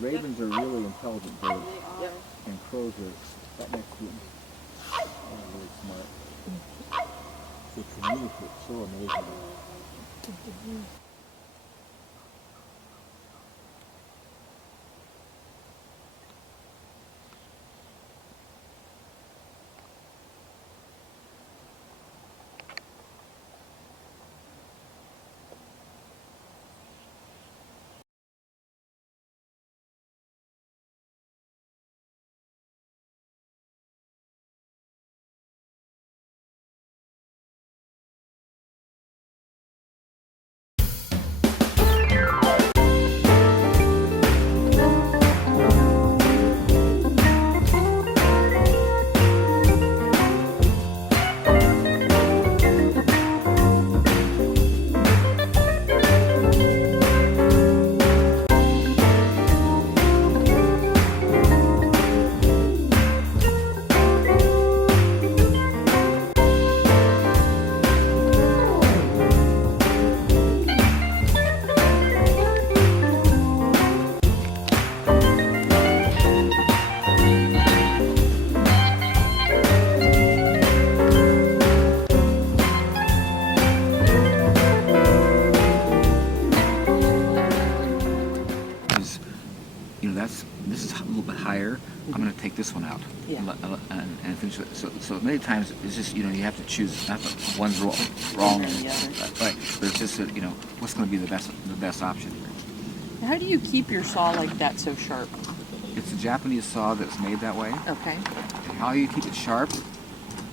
Ravens are really intelligent birds, and crows are right next to them. They're really smart. They communicate so amazingly. This is a little bit higher. I'm going to take this one out and finish it. So many times it's just, you have to choose. Not that one's wrong, right? But it's just that, what's going to be the best option here. How do you keep your saw like that so sharp? It's a Japanese saw that's made that way. Okay. And how you keep it sharp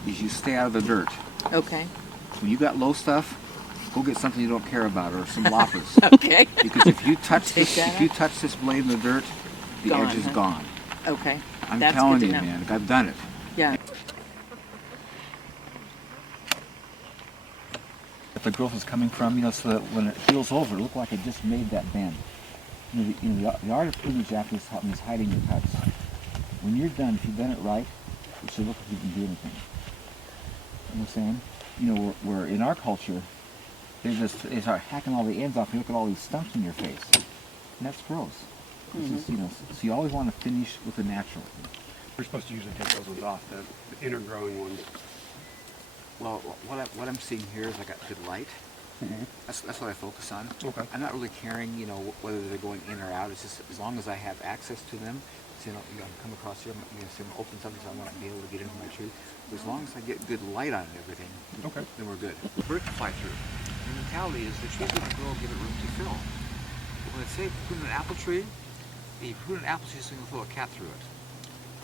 is you stay out of the dirt. Okay. When you got low stuff, go get something you don't care about, or some loppers. Okay. Because if you touch this blade in the dirt, the edge is gone. Okay. I'm telling you, man. I've done it. Yeah. If the growth is coming from, so that when it heals over, it look like it just made that bend. The art of pruning Japanese is hiding your cuts. When you're done, if you've done it right, it should look like you can do anything. You know what I'm saying? Where in our culture, they start hacking all the ends off, and you look at all these stumps in your face. And that's gross. It's just, so you always want to finish with the natural. We're supposed to usually take those ones off, the inner growing ones. Well, what I'm seeing here is I got good light. Mm-hmm. That's what I focus on. Okay. I'm not really caring, whether they're going in or out. It's just as long as I have access to them. So, come across here, I'm going to open something, so I want to be able to get into my tree. But as long as I get good light on it and everything, then we're good. The birds can fly through. The mentality is the tree's going to grow, give it room to fill. When I say prune an apple tree, if you prune an apple tree, so you can throw a cat through it.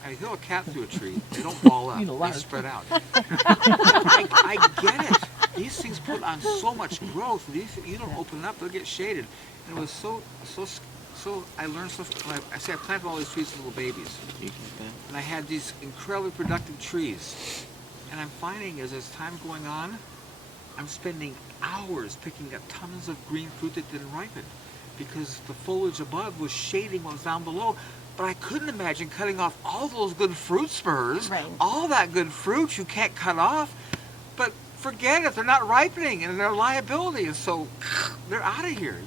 And if you throw a cat through a tree, they don't ball up, they spread out. I get it. These things put on so much growth. You don't open it up, they'll get shaded. And it was so I learned stuff. I planted all these trees as little babies. And I had these incredibly productive trees. And I'm finding as time's going on, I'm spending hours picking up tons of green fruit that didn't ripen, because the foliage above was shading what was down below. But I couldn't imagine cutting off all those good fruit spurs, all that good fruit you can't cut off. But forget it, they're not ripening and they're a liability, and so they're out of here,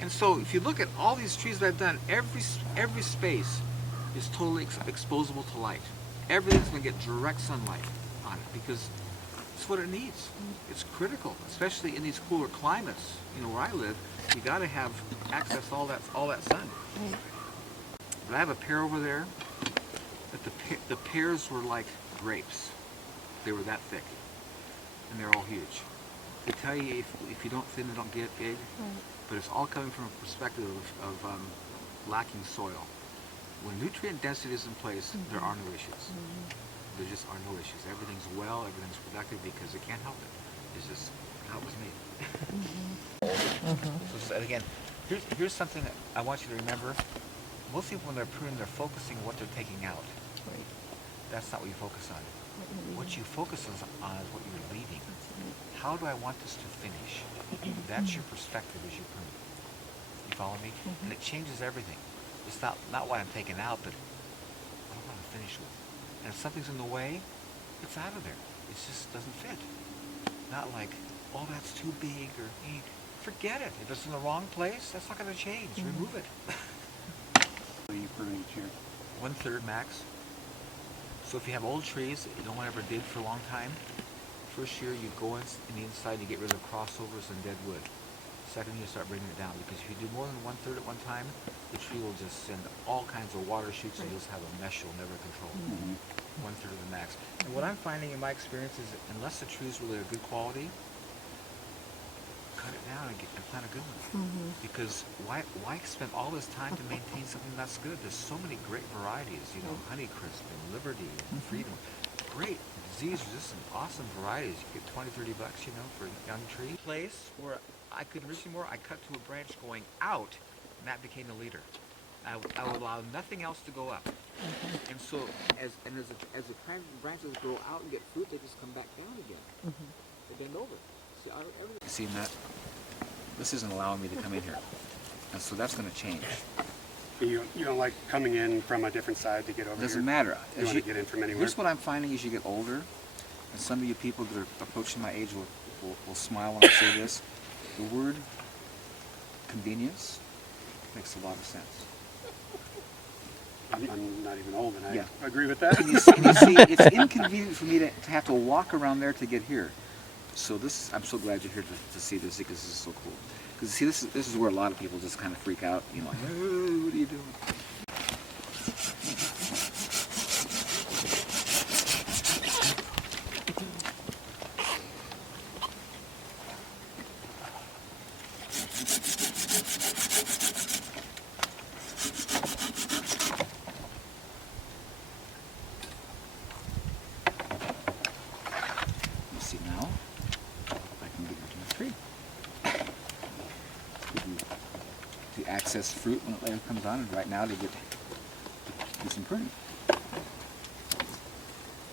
And so if you look at all these trees that I've done, every space is totally exposable to light. Everything's going to get direct sunlight on it, because it's what it needs. It's critical, especially in these cooler climates. Where I live, you got to have access to all that sun. But I have a pear over there that the pears were like grapes. They were that thick, and they're all huge. They tell you if you don't thin, they don't get big. But it's all coming from a perspective of lacking soil. When nutrient density is in place, there are no issues. There just are no issues. Everything's well, everything's productive, because it can't help it. It's just how it was made. So again, here's something that I want you to remember. Most people, when they're pruning, they're focusing on what they're taking out. That's not what you focus on. What you focus on is what you're leaving. How do I want this to finish? That's your perspective as you prune. You follow me? And it changes everything. It's not what I'm taking out, but what I want to finish with. And if something's in the way, it's out of there. It just doesn't fit. Not like, oh, that's too big, or forget it. If it's in the wrong place, that's not going to change. Remove it. year? 1/3 max. So if you have old trees that you don't want to ever dig for a long time, first year you go in the inside and you get rid of crossovers and dead wood. Second, you start bringing it down, because if you do more than 1/3 at one time, the tree will just send all kinds of water shoots and you'll just have a mesh you'll never control. 1/3 of the max. And what I'm finding in my experience is that unless the tree is really a good quality, cut it down and plant a good one. Because why spend all this time to maintain something that's good? There's so many great varieties, you know, Honeycrisp and Liberty and Freedom. Great disease-resistant, awesome varieties. You get $20, $30, you know, for a young tree. Place where I couldn't reach anymore, I cut to a branch going out, and that became the leader. I would allow nothing else to go up. And so, as the branches grow out and get fruit, they just come back down again. They bend over. See that? This isn't allowing me to come in here, and so that's going to change. You don't like coming in from a different side to get over here? Doesn't matter. You want to get in from anywhere? Here's what I'm finding as you get older, and some of you people that are approaching my age will smile when I say this. The word convenience makes a lot of sense. I'm not even old, and I Yeah. agree with that. And you see, it's inconvenient for me to have to walk around there to get here. So I'm so glad you're here to see this, because this is so cool. Because see, this is where a lot of people just kind of freak out. You know, like, oh, what are you doing? See now, I can get into my tree. To access fruit when it later comes on, and right now to do some pruning.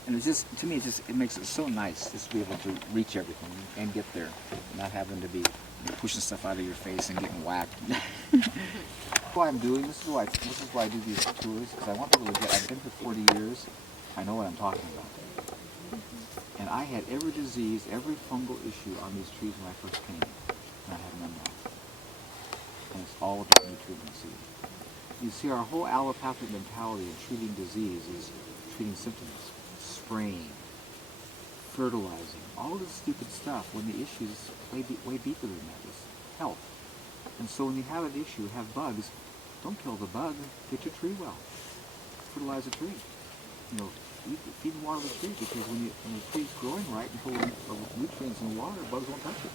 And it's just, to me, it makes it so nice just to be able to reach everything and get there, not having to be pushing stuff out of your face and getting whacked. Why I'm doing this is why I do these tours, because I want people to get. I've been for 40 years. I know what I'm talking about. And I had every disease, every fungal issue on these trees when I first came, and I had none now. And it's all about nutrient seed. You see, our whole allopathic mentality in treating disease is treating symptoms, spraying, fertilizing, all this stupid stuff, when the issue is way deeper than that. It's health. And so when you have an issue, have bugs, don't kill the bug, get your tree well. Fertilize the tree. You know, feed and water the tree, because when the tree's growing right and full of nutrients and water, bugs won't touch it.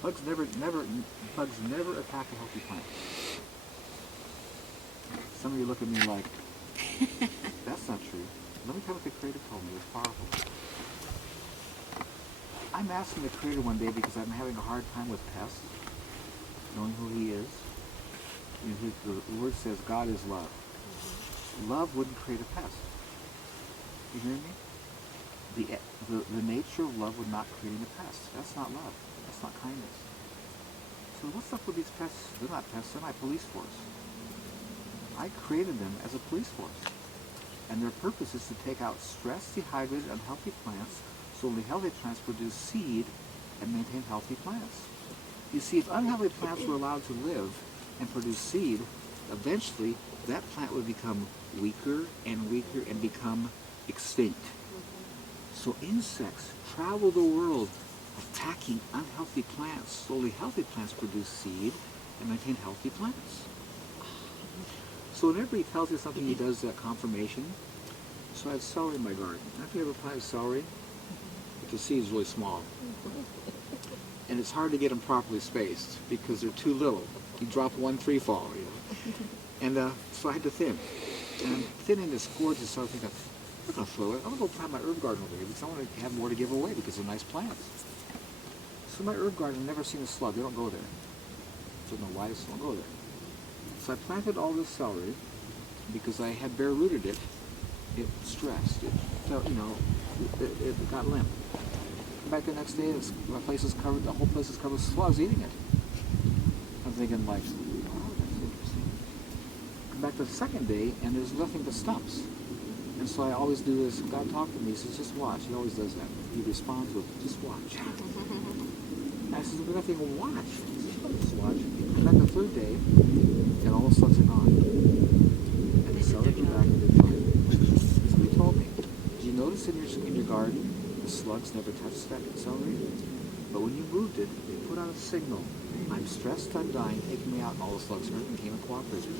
Bugs never attack a healthy plant. Some of you look at me like, that's not true. Let me tell you what the Creator told me. It was powerful. I'm asking the Creator one day, because I'm having a hard time with pests, knowing who He is. You know, the Word says God is love. Love wouldn't create a pest. You hear me? The nature of love would not create a pest. That's not love. That's not kindness. So what's up with these pests? They're not pests. They're my police force. I created them as a police force. And their purpose is to take out stressed, dehydrated, unhealthy plants, so only healthy plants produce seed and maintain healthy plants. You see, if unhealthy plants were allowed to live and produce seed, eventually that plant would become weaker and weaker and become extinct. So insects travel the world attacking unhealthy plants. Slowly healthy plants produce seed and maintain healthy plants. So whenever he tells you something, he does that confirmation. So I have celery in my garden. Have you ever planted celery? But the seed is really small. And it's hard to get them properly spaced because they're too little. You drop one, three fall, you know. And so I had to thin. And thinning this gorgeous, so I think I'm going to throw it. I'm going to go plant my herb garden over here because I want to have more to give away because they're nice plants. So my herb garden, I've never seen a slug. They don't go there. Don't know why they don't go there. So I planted all this celery because I had bare rooted it. It stressed. It felt, you know, it got limp. Come back the next day, my place is covered. The whole place is covered with slugs eating it. I'm thinking like, oh, that's interesting. Come back the second day, and there's nothing but stumps. And so I always do this. God talked to me. He says, just watch. He always does that. He responds with, just watch. And I said, there's nothing to watch. He says, just watch. Come back the third day, and all the slugs are gone. plants in your garden, the slugs never touched that celery. But when you moved it, they put out a signal. I'm stressed, I'm dying, take me out. And all the slugs heard and came and cooperated.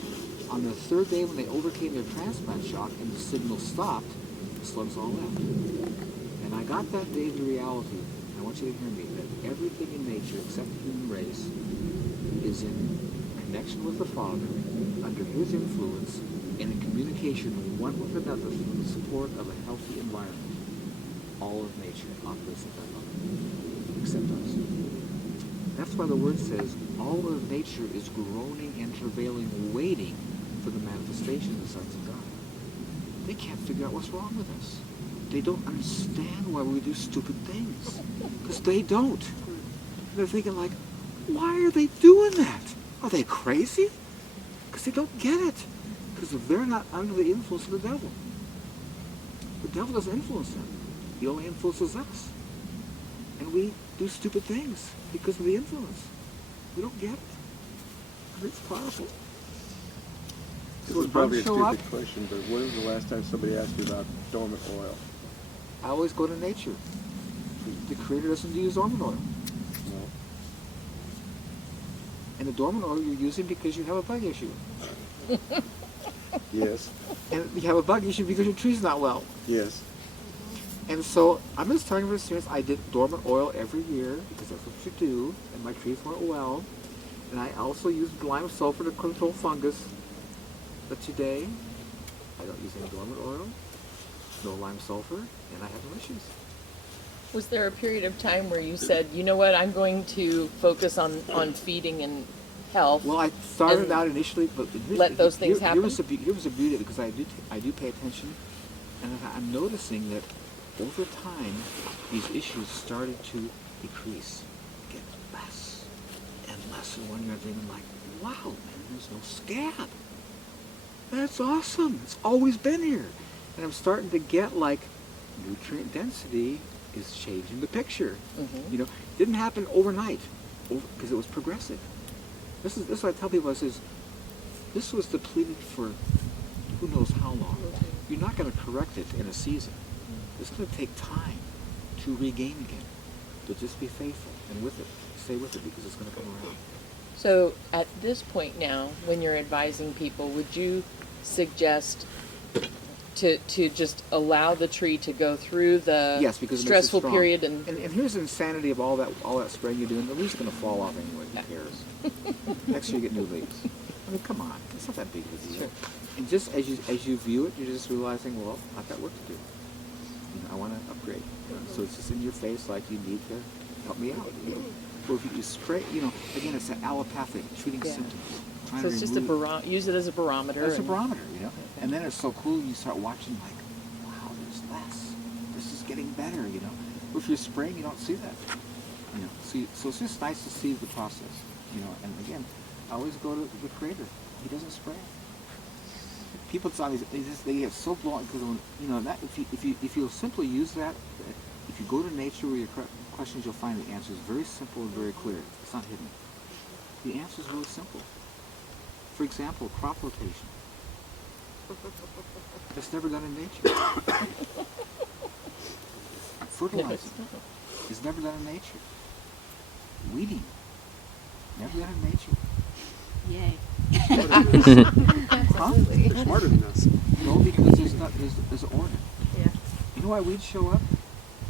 On the third day, when they overcame their transplant shock and the signal stopped, the slugs all left. And I got that day to reality. I want you to hear me, that everything in nature, except the human race, is in connection with the Father, under His influence, and in communication one with another through the support of a healthy environment. All of nature operates at that level, except us. That's why the Word says all of nature is groaning and travailing, waiting for the manifestation of the sons of God. They can't figure out what's wrong with us. They don't understand why we do stupid things. Because they don't. They're thinking like, why are they doing that? Are they crazy? Because they don't get it. Because they're not under the influence of the devil. The devil doesn't influence them. He only influences us. And we do stupid things because of the influence. We don't get it. It's powerful. This is probably a stupid question, but when was the last time somebody asked you about dormant oil? I always go to nature. The Creator doesn't use dormant oil. No. And the dormant oil you're using because you have a bug issue. Yes. And you have a bug issue because your tree's not well. Yes. And so I'm just telling you from experience, I did dormant oil every year because that's what you do, and my trees weren't well. And I also used lime sulfur to control fungus. But today, I don't use any dormant oil, no lime sulfur, and I have no issues. Was there a period of time where you said, you know what, I'm going to focus on feeding and health? Well, I started out initially, but let those things happen? Here was the beauty of it, because I do pay attention, and I'm noticing that over time, these issues started to decrease, get less and less. And one year I'm thinking like, wow, man, there's no scab. That's awesome. It's always been here. And I'm starting to get like nutrient density is changing the picture. Mm-hmm. You know, it didn't happen overnight because it was progressive. This is what I tell people. I says, this was depleted for who knows how long. You're not going to correct it in a season. It's going to take time to regain again. But just be faithful and with it. Stay with it because it's going to come around. So at this point now, when you're advising people, would you suggest to just allow the tree to go through the Yes, because it makes it stressful strong. period And here's the insanity of all that spraying you're doing. The leaves are going to fall off anyway. Who cares? Next year you get new leaves. I mean, come on. It's not that big of a deal. Sure. And just as you view it, you're just realizing, well, I've got work to do. You know, I want to upgrade. You know, so it's just in your face like you need to help me out. You know? Or if you spray, you know, again, it's an allopathic, treating Yeah. symptoms. So it's just use it as a barometer. It's a and- barometer, you know. Okay. And then it's so cool. You start watching like, wow, there's less. This is getting better, you know. Or if you're spraying, you don't see that. You know. So it's just nice to see the process, you know. And again, I always go to the Creator. He doesn't spray. People thought they get so blown because you know that if you'll simply use that, if you go to nature where your questions, you'll find the answer is very simple and very clear. It's not hidden. The answer is really simple. For example, crop rotation. It's never done in nature. Fertilizing is never done in nature. Weeding, never done in nature. Yay. Huh? They're smarter than us. No, because there's order. Yeah. You know why weeds show up?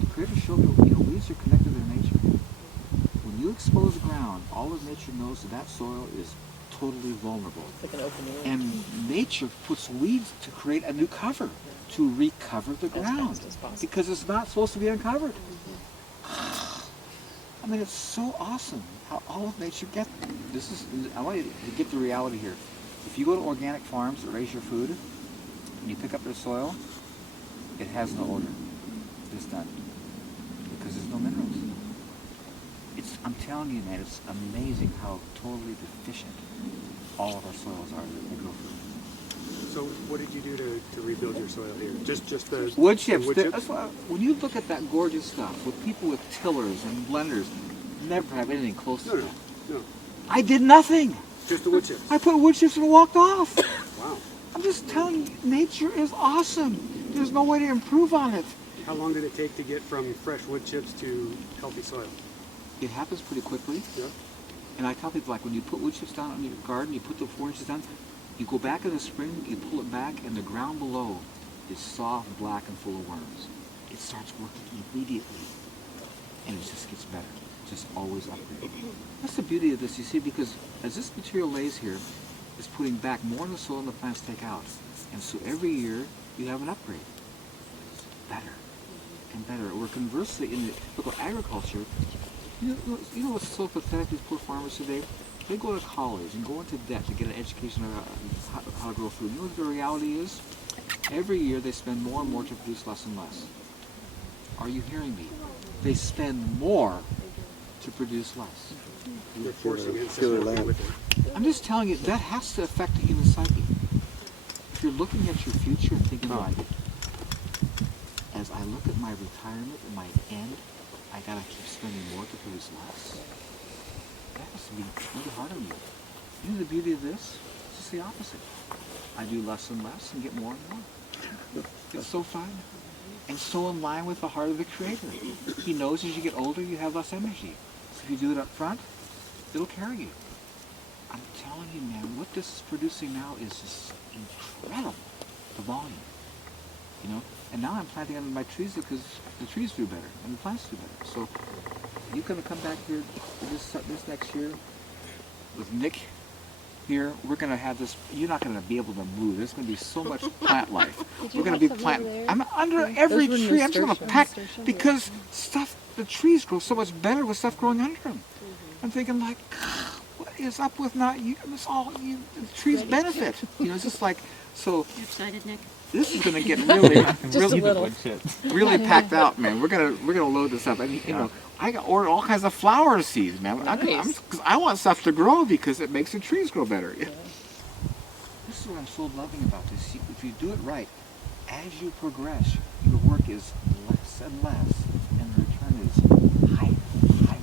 The Creator showed me, you know, weeds are connected to nature. When you expose the ground, all of nature knows that soil is totally vulnerable. It's like an open wound. And nature puts weeds to create a new cover, to recover the ground. fast as possible. Because it's not supposed to be uncovered. I mean, it's so awesome how all of nature gets this. I want you to get the reality here. If you go to organic farms that raise your food, and you pick up their soil, it has no odor. It's done. Because there's no minerals. I'm telling you, man, it's amazing how totally deficient all of our soils are that we grow food. So what did you do to rebuild your soil here? Just the Wood chips. wood That's why, when you look at that gorgeous stuff with people with tillers and blenders, never have anything close to No, that. no. I did nothing. Just the wood chips. I put wood chips and walked off. Wow. I'm just telling you, nature is awesome. There's no way to improve on it. How long did it take to get from fresh wood chips to healthy soil? It happens pretty quickly. Yeah. And I tell people, like, when you put wood chips down on your garden, you put the 4 inches down, you go back in the spring, you pull it back, and the ground below is soft, black, and full of worms. It starts working immediately, and it just gets better. Just always upgrade. That's the beauty of this, you see, because as this material lays here, it's putting back more in the soil than the plants take out. And so every year, you have an upgrade. It's better and better. Or conversely, in the local agriculture, you know what's so pathetic, these poor farmers today? They go to college and go into debt to get an education about how to grow food. You know what the reality is? Every year they spend more and more to produce less and less. Are you hearing me? They spend more to produce less. They're forcing it Killer to land. with it. I'm just telling you, that has to affect the human psyche. If you're looking at your future and thinking like, as I look at my retirement and my end, I gotta keep spending more to produce less. That has to be really hard on you. You know the beauty of this? It's just the opposite. I do less and less and get more and more. It's so fun. And so in line with the heart of the Creator. He knows as you get older, you have less energy. So if you do it up front, it'll carry you. I'm telling you, man, what this is producing now is just incredible. The volume. You know? And now I'm planting under my trees because the trees do better and the plants do better. So you're going to come back here this next year with Nick here. We're going to have this. You're not going to be able to move. There's going to be so much plant life. We're going to be planting. I'm under every Those were tree. I'm just going to pack nasturtiums. because the trees grow so much better with stuff growing under them. I'm thinking like, what is up with not you? It's all you. The trees benefit. You know, it's just like so. You excited, Nick? This is going to get really, Just a little. really packed out, man. We're gonna load this up. I mean, you know, I got ordered all kinds of flower seeds, man. Nice. Cause I want stuff to grow because it makes the trees grow better. Yeah. This is what I'm so loving about this. If you do it right, as you progress, your work is less and less, and the return is higher and higher,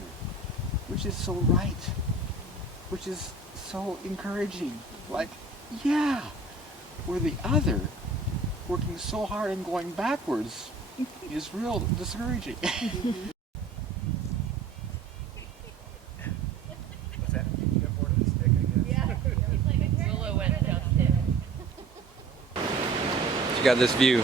which is so right, which is so encouraging. Like, yeah, where the other, working so hard and going backwards, is real discouraging. What's that? You got bored of the stick, I guess. Zilla went down. You got this view.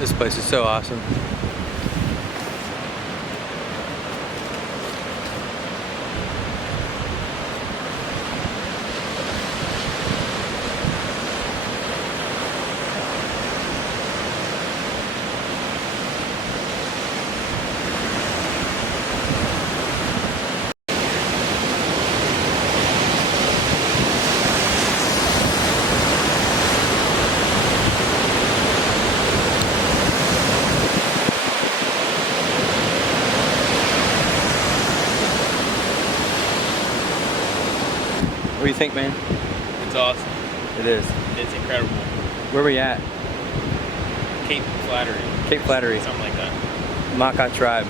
This place is so awesome. What do you think, man? It's awesome. It is. It's incredible. Where we at? Cape Flattery. Cape Flattery. Something like that. Maka tribe.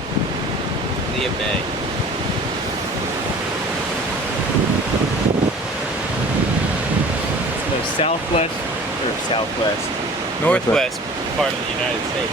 Leah Bay. It's the northwest part of the United States.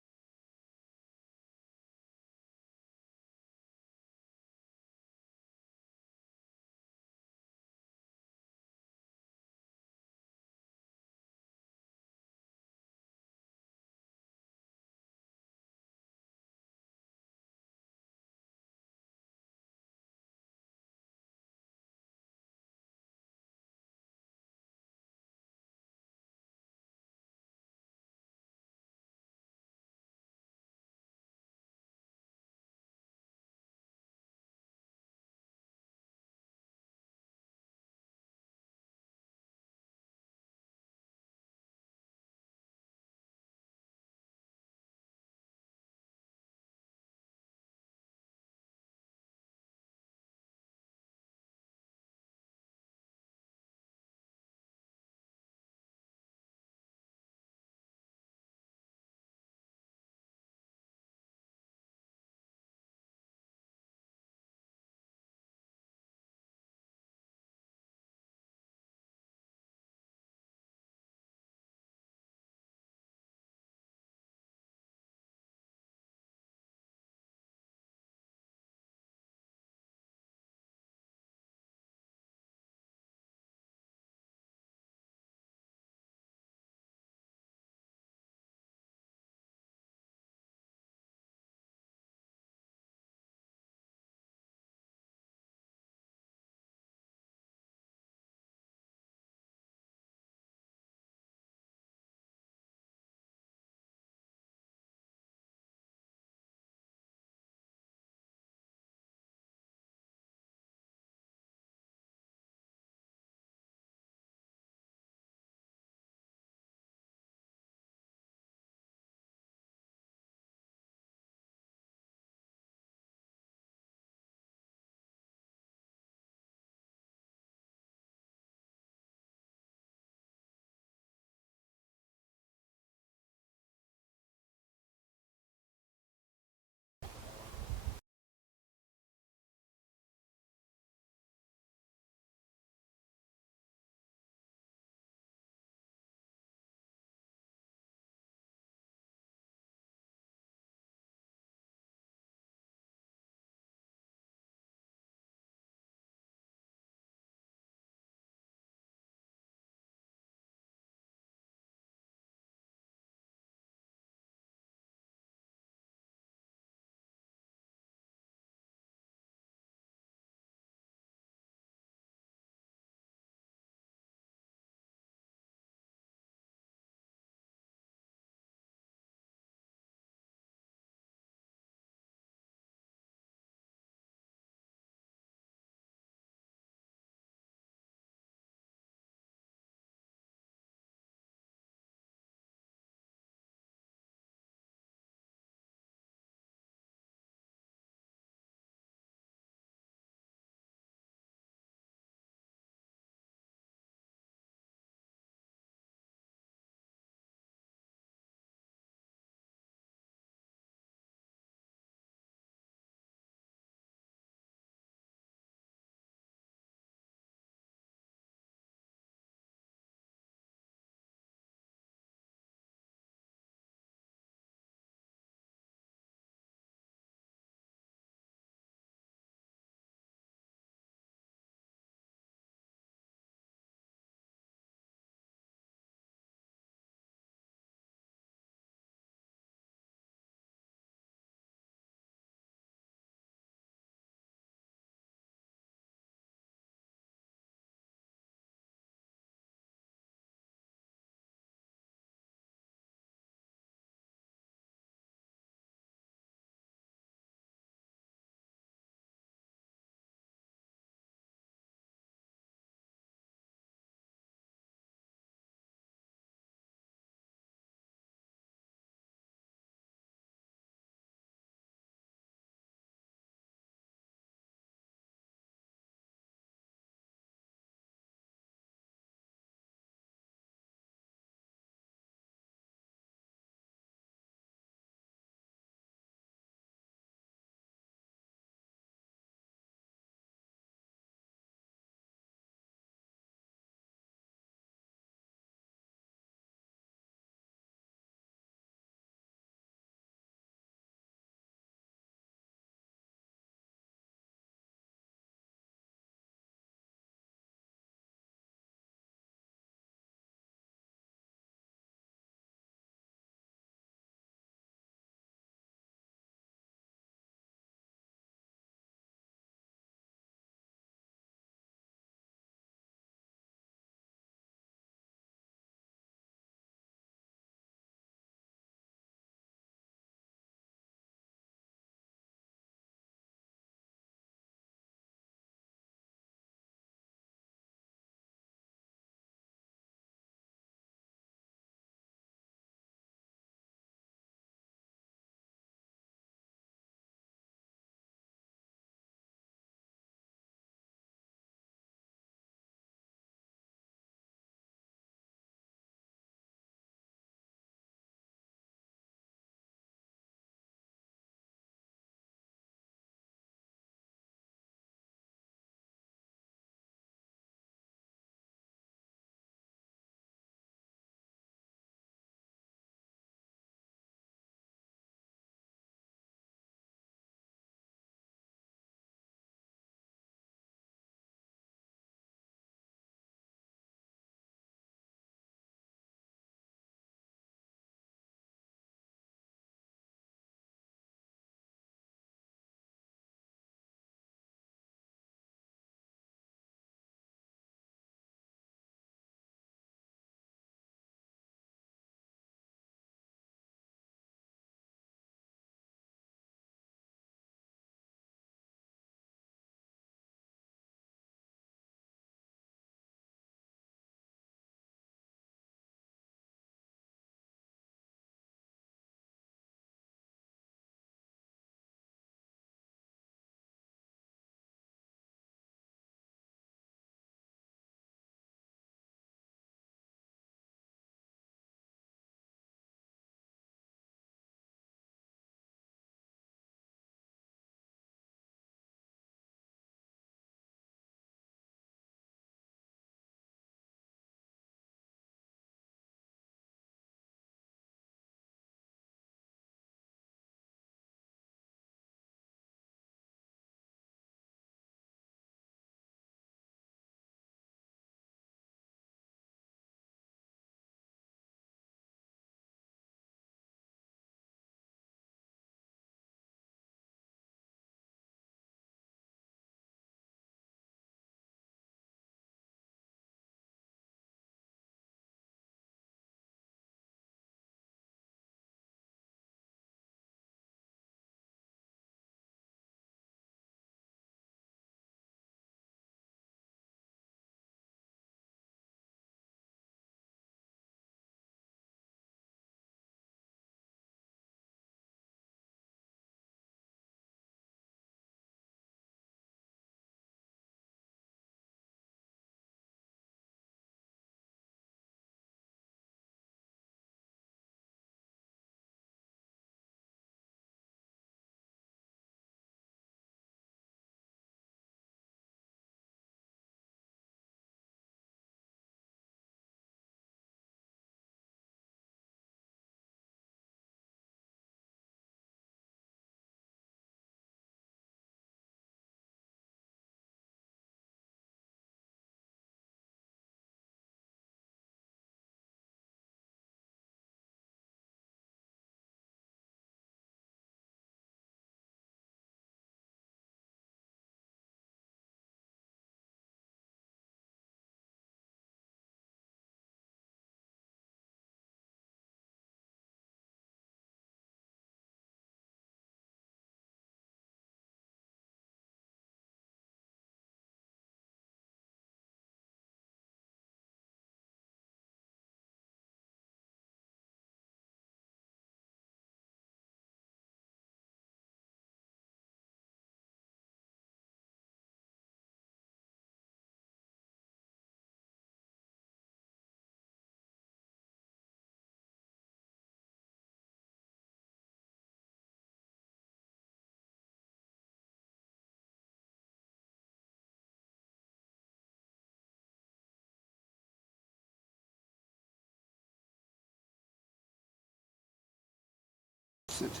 opposite.